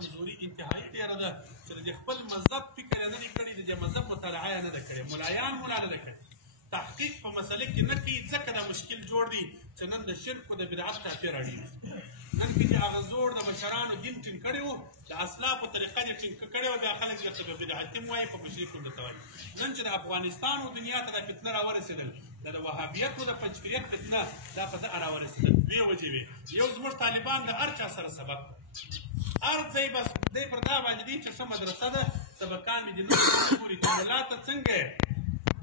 کمزوري انتهایي ډېره ده چې د خپل مذهب فکر یې نه دی کړی، د دې مذهب مطالعه یې نه ده کړې، ملایان مو نه ده کړې، تحقیق په مسله کې نه کوي، ځکه دا مشکل جوړ دی چې نن د شرک او د بدعت کافي راډي. نن کې چې هغه زوړ د مشرانو دین ټینګ کړی وو، د اسلافو طریقه یې ټینګ کړې وه، بیا خلک درته په بدعتي هم وایي، په مشرک هم درته وایي. نن چې د افغانستان او دنیا ته دا فتنه راورسېدل، د وهابیت او د پنجپیریت فتنه دا په ده راورسېدل، دوې وجې وې. یو زموږ طالبان د هر چا سره سبق هر ځای بس دی پر دا باندې دي چې ښه مدرسه ده، سبقان مې دې نه ګوري چې ملا ته څنګه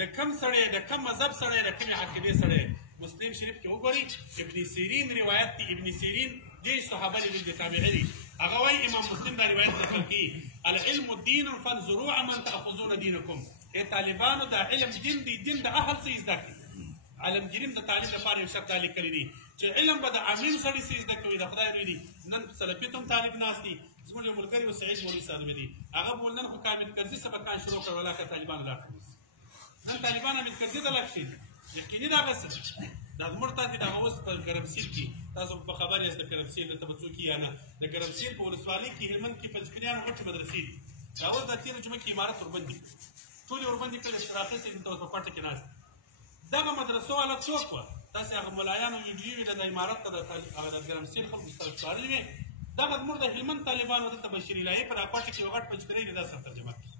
د کم سړی، د کم مذهب سړی، د کمې عقیدې سړی. مسلم شریف کې وګورئ ابن سیرین روایت دی، ابن سیرین ډېر صحابه دي، د تابعي دي. هغه وایي امام مسلم دا روایت نقل کړي، العلم دین فانظروا عمن تاخذون دینکم. ای طالبانو دا علم دین دی، دین د اهل څه زده کړي. عالمګیریم د تعلیم لپاره یو شرط لیکلی دي چې علم به د عامل سړي څه زده کوي، د خدای دوی دي. نن سلفیت هم طالب ناست دي، زموږ یو ملګري و سعید مولوي صاحب دي، هغه بول نن خو کامل کرزي سبقان شروع کړل، ولاکه طالبان لا کړي. نن طالبان امید کرزي ته لاړ شي، یقیني دا بس دا زموږ تاسې دغه اوس په ګرمسیر کې تاسو په خبر یاست، د ګرمسیر دلته به څوک یا نه، د ګرمسیر په ولسوالۍ کې هلمند کې پنجپیریان غټې مدرسې دي. دا اوس د تېره جمعه کې عمارت وربند دي، ټولې وربند دي، کله اشتراقي سي دلته اوس په پټه کې ناست. دغه مدرسو والا څوک وه؟ تاسې هغه ملایانو ویډیو وې د عمارت ته د ګرمسیر خلکو سره ښکارلې وې. دغه زموږ د هلمند طالبانو دلته بشیر الهي په دا پټه کې یو غټ پنجپیری دی، دا سره ترجمه کړي.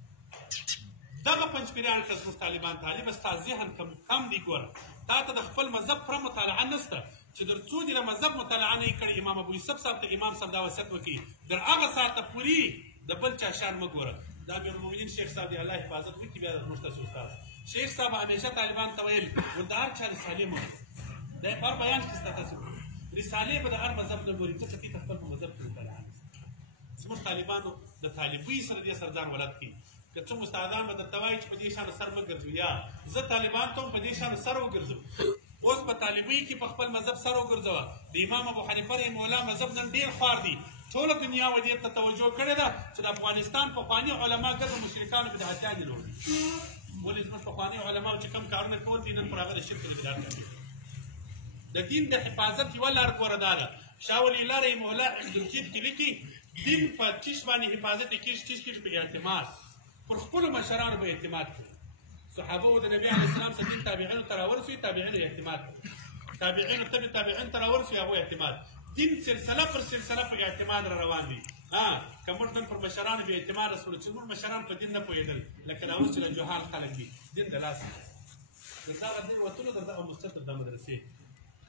دغه پنجپیریان که زموږ طالبان طالب ستا ذهن کم دي. ګوره تا ته د خپل مذهب پوره مطالعه نشته چې در څو دې د مذهب مطالعه نه یې کړې. امام ابو یوسف صاحب ته امام صاحب دا وصیت وکړي، در هغه ساعته پورې د بل چا شان مه ګوره. دا امیرالمؤمنین شیخ صاحب دی، الله حفاظت وکړي. بیا زموږ ستاسو استاد شیخ صاحب همیشه طالبان ته ویل و د هر چا رسالې مه ګورئ. دا یې په هر بیان کې ستا تاسو رسالې به د هر مذهب نه ګوري، ځکه دې ته خپل په مذهب کې مطالعه نشته. زموږ طالبانو د طالبۍ سره دې سره ځان ولد کړي. که څوم استادان به درته وایي چې په دې شانو سر مه ګرځو، یا زه طالبان ته هم په دې شانو سر وګرځو. اوس په طالبۍ کې په خپل مذهب سر وګرځوه. د امام ابو حنیفه رحمه الله مذهب نن ډېر خوار دي، ټوله دنیا و دې ته توجه کړې ده چې د افغانستان پخواني علما ګرځو مشرکانو بدعتیان دي لوړ دي. ولې زموږ پخواني علماو چې کوم کارونه کول دي نن پر هغه د شرک او بدعت کوي. د دین د حفاظت یوه لار ګوره دا ده، شاه ولی الله رحمه الله عبدالجید کې لیکي دین په چیش باندې حفاظت کېږي، چیش په اعتماد، پر خپلو مشرانو به اعتماد کوي. صحابه د نبي علیه السلام څخه دین تابعینو ته راورسوي، تابعینو اعتماد کوي، تابعینو تبع تابعین ته راورسوي، هغو اعتماد. دین سلسله پر سلسله په اعتماد را روان دي. که موږ نن پر مشرانو بې اعتماده شولو چې زموږ مشران په دین نه پوهېدل، لکه دا اوس چې د جهال خلک دي، دین د لاسه د دغه دین وتلو د دغه مستر تر دا مدرسې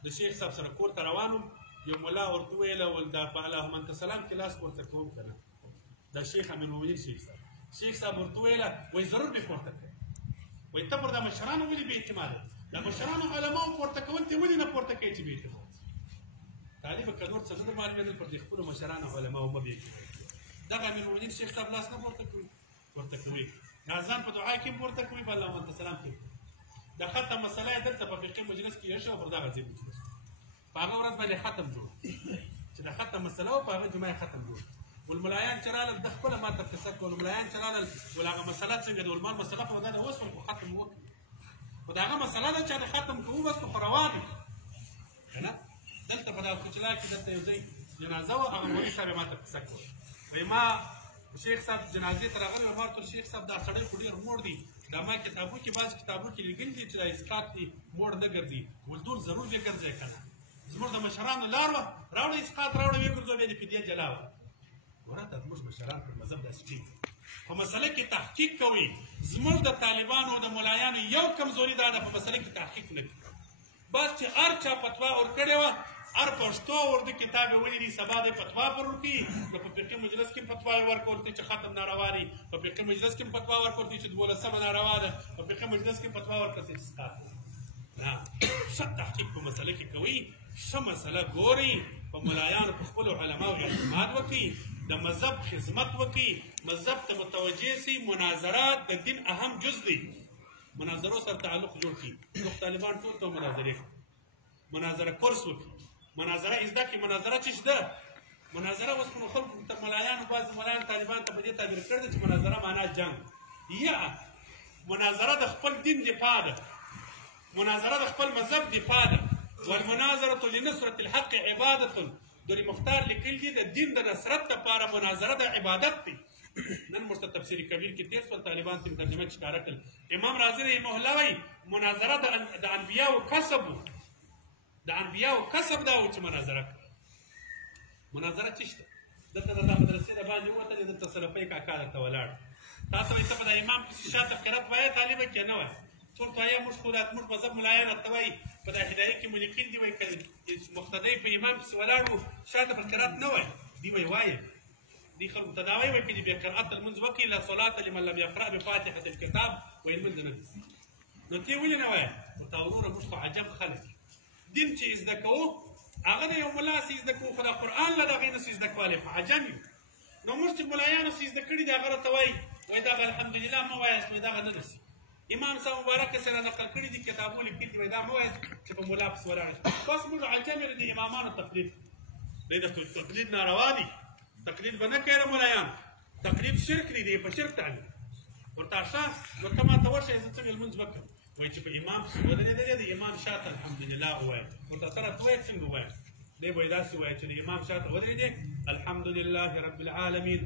د شیخ صاحب سره کور ته روان وم، یو ملا ورته وویله ول دا په اللهم انت سلام کې لاس پورته کوم که نه، دا شیخ امیرالمؤمنین شیخ صاحب ورته وویله وایي ضرور به پورته کوي. وایي ته پر دا مشرانو ولې بې اعتماده؟ دا مشرانو علماو پورته کول ته ولې نه پورته کوي چې بې اعتماده؟ طالب که نور څه نه معلومېدل، پر دې خپلو مشرانو علماو مه بې اعتماده. دغه امیرالمؤمنین شیخ صاحب لاس نه پورته کوي، پورته کوي اذان په دعا کې پورته کوي، په اللهم انت سلام کې. د ختم مسله یې دلته په فقهي مجلس کې ایښه او پر دغه ځای مجلس په هغه ورځ باندې ختم جوړ چې د ختم مسله وه، په هغه جمعه یې ختم جوړ. والملایان چې رالل ده خپله ما ته قصه کول، ملایان چې رالل ول هغه مسله څنګه ده؟ ول ما مسله خو دا ده اوس هم خو ختم وکړي، خو د هغه مسله ده چې د ختم کوو بس خو روان وي که نه. دلته په دغه کوچلا کې دلته یو ځای جنازه وه، هغه مولوي صاحب یې ما ته قصه کوله. وایي ما شیخ صاحب جنازې ته راغلی وم، ما ورته شیخ صاحب دا سړی خو ډېر موړ دی، دا ما کتابو کې بعض کتابو کې لیکلي دي چې دا اسقاط دي، موړ نه ګرځي. ول ټول ضرور به ګرځی که نه؟ زموږ د مشرانو لار وه، راوړه اسقاط راوړه ویې ګرځو، بیا د فدیه جلا وه. ګوره دا زموږ مشران پر مذهب داسې دي، په مسله کې تحقیق کوي. زموږ د طالبانو د ملایانو یو کمزوري دا ده، په مسله کې تحقیق نه کوي. بس چې هر چا فتوا ورکړې وه، هر پښتو اردو کتاب یې ولیدي، سبا دی فتوا پر ورکړي. نو په فقهي مجلس کې فتوا یې ورکړي چې ختم ناروا دی، په فقهي مجلس کې فتوا ورکړي چې 12 ناروا ده، په فقهي مجلس کې فتوا ورکړي چې اسقاط نه. ښه تحقیق په مسله کې کوي، ښه مسله ګوري، په ملایانو په خپلو علماو اعتماد وکړي، د مذهب خدمت وکړي، مذهب ته متوجه سي. مناظرات د دین اهم جز دی، مناظرو سره تعلق جوړ کړي. زموږ طالبان ټول ته مناظرې کوي، مناظره کورس وکړي، مناظره زده کړي. مناظره چې شته، مناظره اوس نو خلکو ته ملایانو بعضې ملایان طالبان ته په دې تعبیر کړی ده چې مناظره معنا جنګ، یا مناظره د خپل دین دفاع ده، مناظره د خپل مذهب دفاع ده. والمناظره لنصرة الحق عبادة، دري مختار لیکل دي د دین د نصرت لپاره مناظره د عبادت دی. نن موږ ته تفسیر کبیر کې تیر سول طالبان ته ترجمه ښکاره کړل. امام رازي رحمه الله وایي مناظره د انبیاو کسب و، د انبیاو کسب دا و چې مناظره کړي. مناظره څه شته؟ دلته د مدرسې د باندې ووتلې دلته سلفی کاکا درته ولاړ تا ته وایي ته به د امام پسې شاته قرات وایه طالبه کې نه وایه ټول ته وایه موږ خو زموږ مذهب ملایان ورته وایي په دا هدایه کې مو لیکلي دي وایي که مقتدی په امام پسې ولاړ وو شاته به قرات نه وایه دي وایي وایه دي خلکو ته دا وایي وایي که دې بېقرأت لمونځ وکړي لا صلاة لمن لم یقرأ بفاتحة الکتاب وایي لمونځ نه دي. نو ته یې ولې نه وایه ورته وروره موږ خو عجب خلک دین چې زده کوو هغه د یو ملا سې زده کوو خو دا قرآن له د هغې نه سې زده کولی خو عجم یو. نو موږ چې ملایانو سې زده کړي دي هغه راته وایي وایي دغه الحمدلله مه وایاست وایي دغه نه رسي. امام صاحب مبارکه سره نقل کړي دي کتابونه لیکلي دي وایي دا مه وایاست چې په ملا پسې ولاړ بس موږ عجم یو د امامانو تقلید دی د تقلید ناروا دي. تقلید به نه کوي د ملایانو تقلید شرک دی دی په شرک تعلیم ورته ښه نو ته ما ته ورشه زه څنګه لمونځ وکړم وایي چې په امام پسې ودرېدلی د امام شاته الحمدلله ووایه ورته ته راته وایه څنګه ووایه دی به یې داسې وایه چې د امام شاته ودرېدې الحمدلله رب العالمین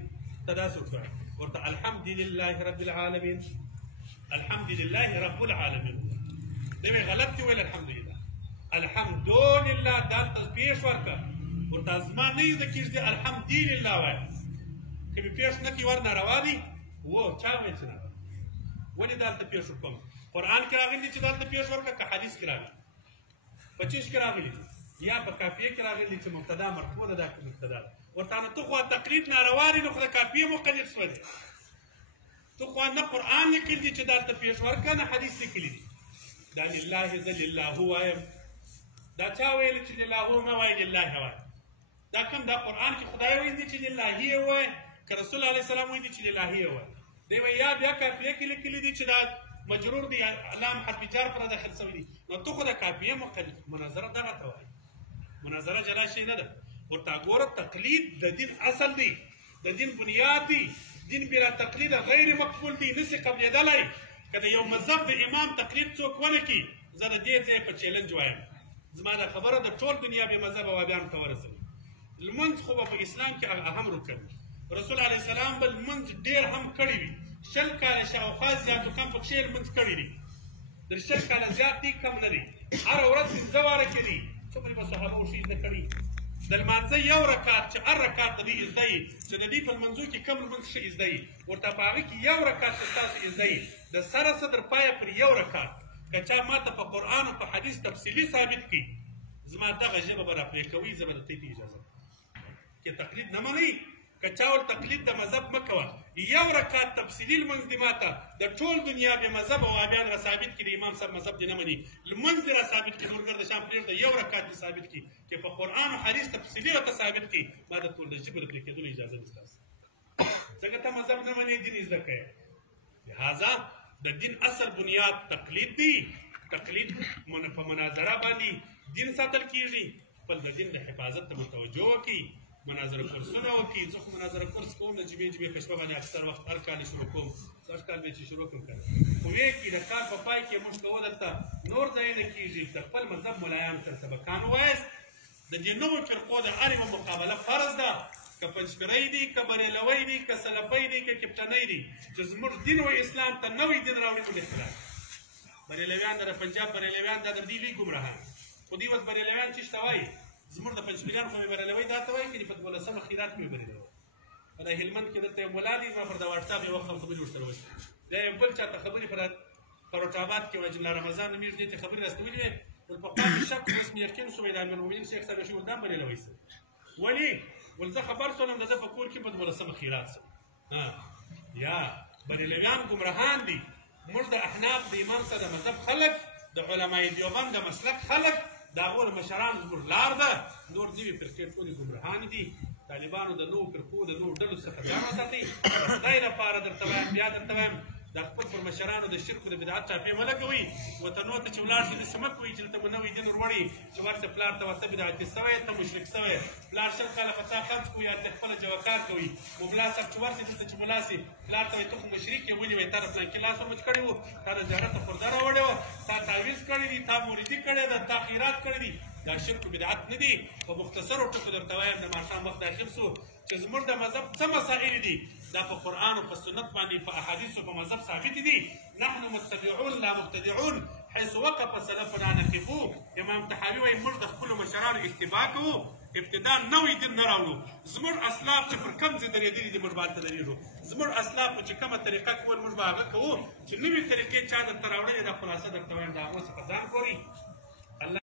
ته داسې ورته وایه ورته الحمدلله رب العالمین الحمدلله رب العالمین دی به یې غلط دي ویل الحمدلله الحمدلله دلته پیش ورکړه ورته زما نه یې زده کېږي الحمدلله وایه که مې پیش نه کړي ور ناروا دي و چا ویل چې ناروا ولې دلته پیش وکړم قرآن کې راغلي چې دلته پیش ورکړه که حدیث کې راغلي په چیش کې راغلي یا په کافیه کې راغلي چې مبتدا مرفوع ده دا مبتدا ده ورته نو ته خو تقلید ناروا دي نو خو د کافیې مقلد شوی دی ته خو نه قرآن لیکلي دي چې دلته پیش ورکړه نه حدیث لیکلي دي دا لله زه لله وایم دا چا ویلي چې لله نه وایي لله وایي دا کوم دا قرآن کې خدای ویلي دي چې للهیه وایي که رسول علیه السلام ویلي دي چې للهیه وایي دی وایي یا بیا کافیه کې لیکلي دي چې دا مجرور دی علام حرف جر پر داخل شوی دی نو ته خو د کافیه مقلد مناظره دغه ته وایي مناظره جلا شی نه ده ورته ګوره تقلید د دین اصل دی د دین بنیاد دی دین بلا تقلید غیر مقبول دی نسي قبلېدلی که د یو مذهب د امام تقلید څوک ونه کړي زه د دې ځای په چیلنج وایم زما دا خبره د ټول دنیا بې مذهبه وابیانو ته ورسوي لمونځ خو به په اسلام کې اهم رکن رسول علیه السلام به لمونځ ډېر هم کړی وي 20 کاله شاوخوا زیاتو کم پکښې لمونځ کړي دي د 20 کاله زیات دي کم نه دي هره ورځ 15 واره کوي څومره به صحابو شي زده کړي د لمانځه یو رکعت چې هر رکعت د دې زده یي چې د دې په لمانځو کې کم لمونځ ښه زده یي ورته په هغې کې یو رکعت چې ستاسو زده یي د سره څه در پایه پر یو رکعت که چا ماته په قرآن او په حدیث تفصیلي ثابت کړي زما دغه ژبه به راپرې کوي زه به د ته اجازه کې تقلید نه منئ که چا ول تقلید د مذهب مه کوه یو رکعت تفصیلي لمونځ دې ماته د ټول دنیا بې مذهب او وهابیان را ثابت کړي د امام صاحب مذهب دې نه مني لمونځ دې را ثابت کړي نورګر د شام پرېږده یو رکعت دې ثابت کړي چې په قرآن او حدیث تفصیلي ورته ثابت کړي ما د ټول د ژبې د پرې کېدلو اجازه نه ستاسو ځکه ته مذهب نه منې دین زده کوې لهذا د دین اصل بنیاد تقلید دی تقلید په مناظره باندې دین ساتل کېږي خپل د دین د حفاظت ته متوجه وکړي مناظره کورسونه وکړي زه خو مناظره کورس کوم د جبې جبې په شپه باندې اکثر وخت هر کال شروع کوم هر کال مې چې شروع کړم خو ویې کړي د کال په پای کې موږ کوو دلته نور ځایونه کېږي د خپل مذهب ملایان سره سبقان ووایاست د دې نوو فرقو د هرې مقابله فرض ده که پنجپیری دي که بریلوی دي که سلفی دي که کپټنۍ دي چې زموږ دین و اسلام ته نوی دین راوړي موږ اختلاف بریلویان د پنجاب بریلویان دا د دې لوی ګمراهان خو دوی اوس بریلویان چې شته وایي زموږ د پنجپیریان خو مې بریلوی دا ته وایي چې په 12مه خیرات مې بریلوی په د هلمند کې دلته یو ملا دی ما پر د واټساپ یو وخت خبرې ورسره وشوې دا یو بل چاته خبرې په روټ آباد کې وایي چې رمضان نومیږي دې ته خبرې راستولې وې پخوا مې شک اوس مې یقین شوی د امیرالمؤمنین شیخ صاحب شي ولدا بریلوی سه ولې ول زه خبر شولم د ده په کور کې په 12مه خیرات سه یا بریلویان ګمراهان دي موږ د احناف د امام سره د مذهب خلک د علمای دیوبند د مسلک خلک د هغو مشران زموږ لار ده نور نوي فرقې ټولې ګمراهان دي طالبانو د نوو فرقو د نوو ډلو څخه ځان وساتئ د خدای لپاره درته وایم بیا درته وایم د خپل پر مشرانو د شرک د بدعت چاپې مه لګوئ وطنو ته چې ولاړ شي داسې مه کوئ چې دلته به نوی دین وروړئ چې ورته پلار ته ورته بدعتي سوی ته مشرک سوی پلار 20 کاله په تا خرڅ کړو یا د خپله جوکار کوي و ملا صاحب چې ورسې دلته چې ملا سي پلار ته وایي ته خو مشرک یې ونیوی تا د فلانکي لاس ومچ کړی و تا د زیارت خورده راوړې وه تا تعویض کړی دي تا مریدي کړې ده تا خیرات کړی دي دا شرک و بدعت نه دي. په مختصرو ټکو درته وایم د ماښام وخت داخل سو چې زموږ د مذهب څه مسائل دي دا په قرآن او په سنت باندې په احادیثو په مذهب ثابت دي. نحن متبعون لا مبتدعون حيث وقف سلفنا نقفو. امام طحاوي وایي موږ د خپلو مشرانو اتباع کوو، ابتدا نوی دین نه راوړو. زموږ اسلاف چې پر کوم ځای درېدلي دي موږ به هلته درېږو. زموږ اسلاف چې کومه طریقه کول موږ به هغه کوو. چې نوې طریقې چا درته راوړلې دا خلاصه درته وایم د هغو څخه ځان ګورئ.